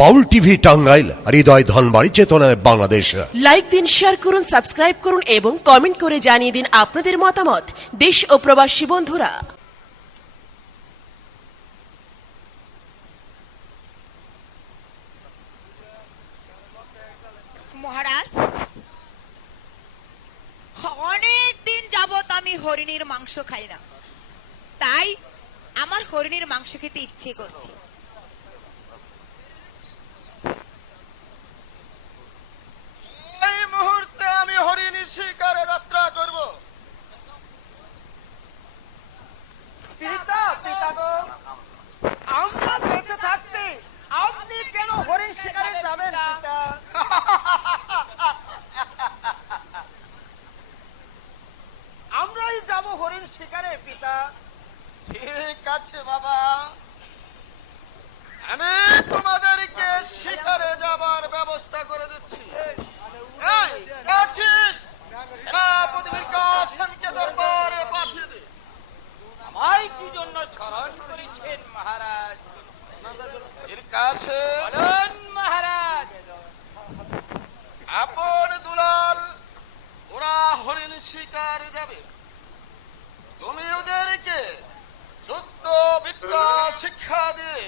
বাউল TV Tangail হৃদয় ধনবাড়ি চেতনায় Bangladesh. Like দিন share করুন সাবস্ক্রাইব করুন এবং কমেন্ট করে জানিয়ে দিন আপনাদের মতামত। দেশ ও প্রবাসী বন্ধুরা। মহারাজ অনেক দিন যাবত আমি হরিণীর মাংস খাই না। তাই আমার হরিণীর মাংস খেতে ইচ্ছে করছে এই মুহূর্তে আমি হরিণী শিকারে যাত্রা করব পিতা পিতা গো আমরা বেঁচে থাকতে আপনি কেন হরিণ শিকারে যাবেন পিতা আমরাই যাব হরিণ শিকারে পিতা ঠিক আছে বাবা আমি তোমাদেরকে শিকারে যাবার ব্যবস্থা করে দিচ্ছি এই, কে আছিস? সেনাপতি মীর কাসেমকে দরবারে পাঠিয়ে দে। আমায় কি জন্য স্মরণ করেছেন মহারাজ মীর কাসেম বলুন মহারাজ আপন দুলাল ওরা হরিণ শিকারে যাবে তুমি ওদেরকে যুদ্ধ বিদ্যা শিক্ষা দিয়ে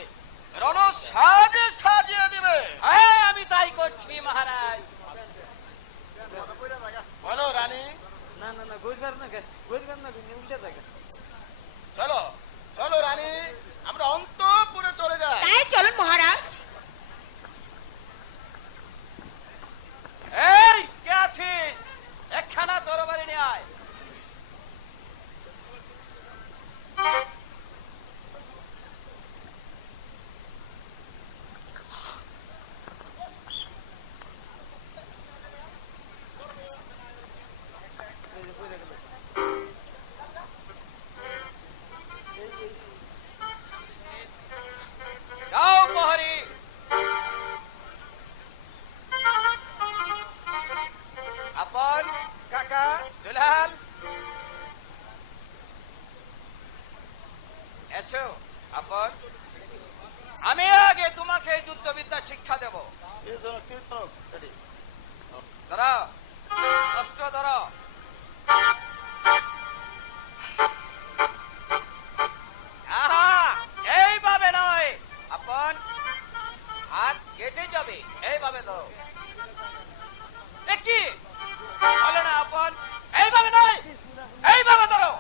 আমি আগে তোমাকে যুদ্ধবিদ্যা শিক্ষা দেব। ধরো অস্ত্র ধরো। এইভাবে নয়। আপন হাত কেটে যাবে এইভাবে ধরো। কি? বলো না আপন এইভাবে নয় এইভাবে ধরো।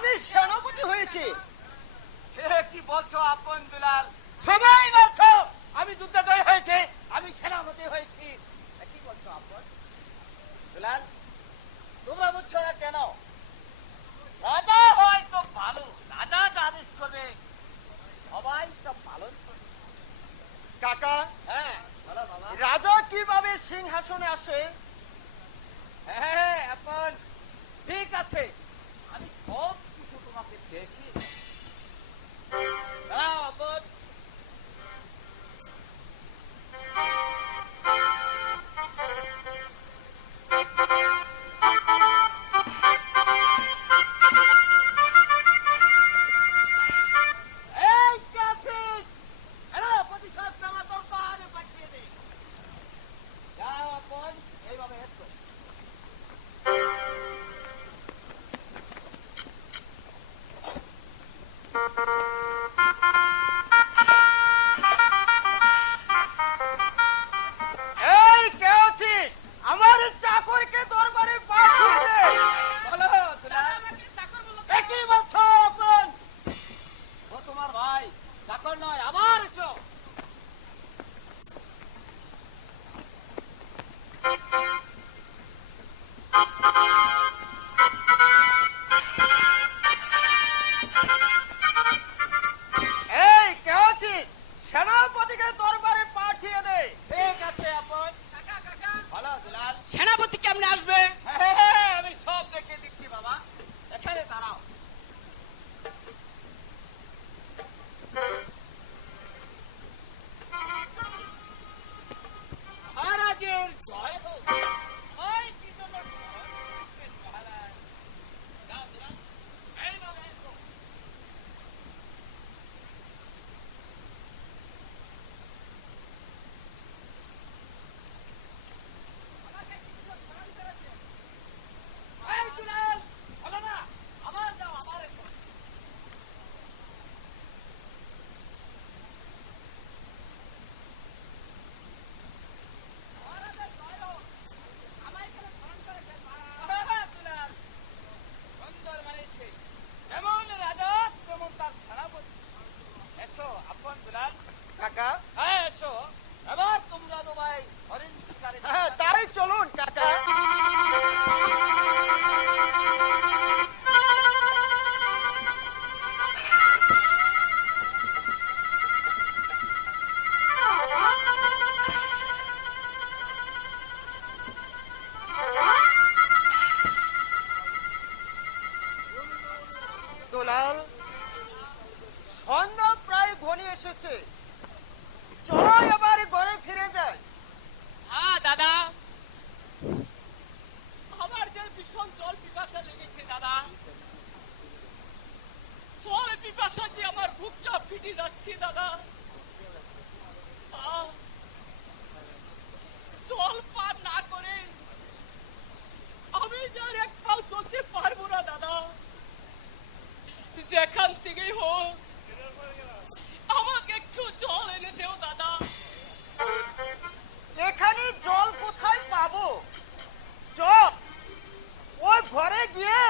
আমি সেনাপতি হয়েছি। কি বলছো আপন দুলাল? সবাই বলছো আমি যুদ্ধে জয় হয়েছে আমি সেনাপতি হয়েছি। কি বলছো আপন? দুলাল তোমরা বুঝছ না কেন? রাজা হয় তো ভালো রাজা যা আদেশ করবে সবাই সব পালন কাকা হ্যাঁ রাজা কীভাবে সিংহাসনে আসে? হ্যাঁ, হ্যাঁ, হ্যাঁ এখন ঠিক আছে। Becky. yeah!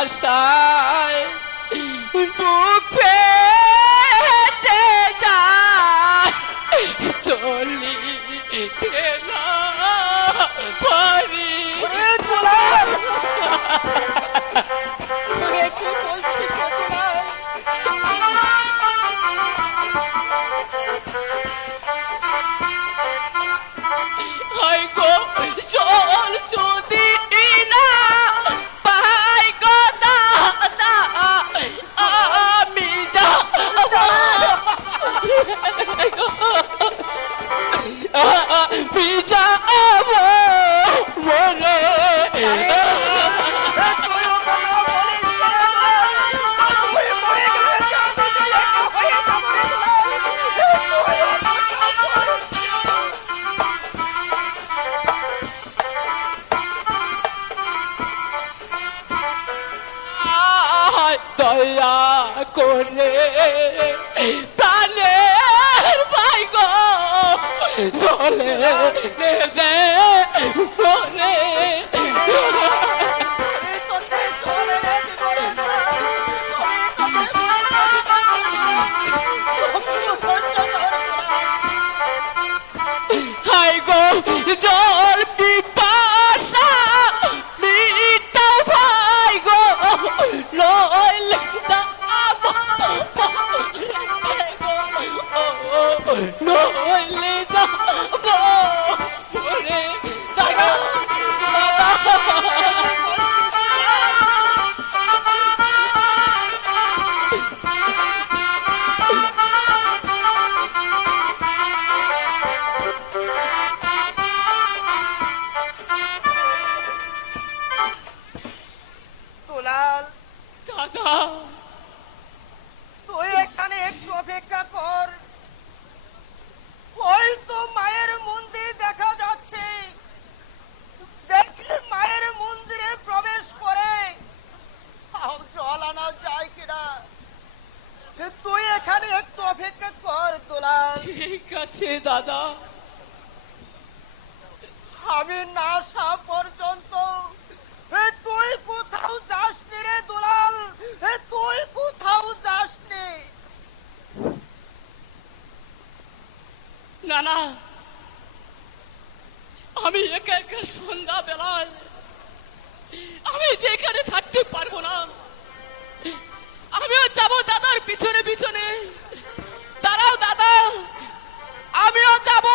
আশায় দয়া করে প্রাণের ভাই গো চলে দে রে হাই জল দাদা। তুই এখানে একটু অপেক্ষা কর। ওই তো মায়ের মন্দির দেখা যাচ্ছে। দেখলে মায়ের মন্দিরে প্রবেশ করে। জল আনা যায় কিনা? তুই এখানে একটু অপেক্ষা কর তোলা ঠিক আছে দাদা। আমি না আসা পর্যন্ত নানা। আমি একা একা সন্ধ্যা বেলায় আমি যেখানে থাকতে পারব না, আমিও যাব দাদার পিছনে পিছনে। তারাও দাদা, আমিও যাব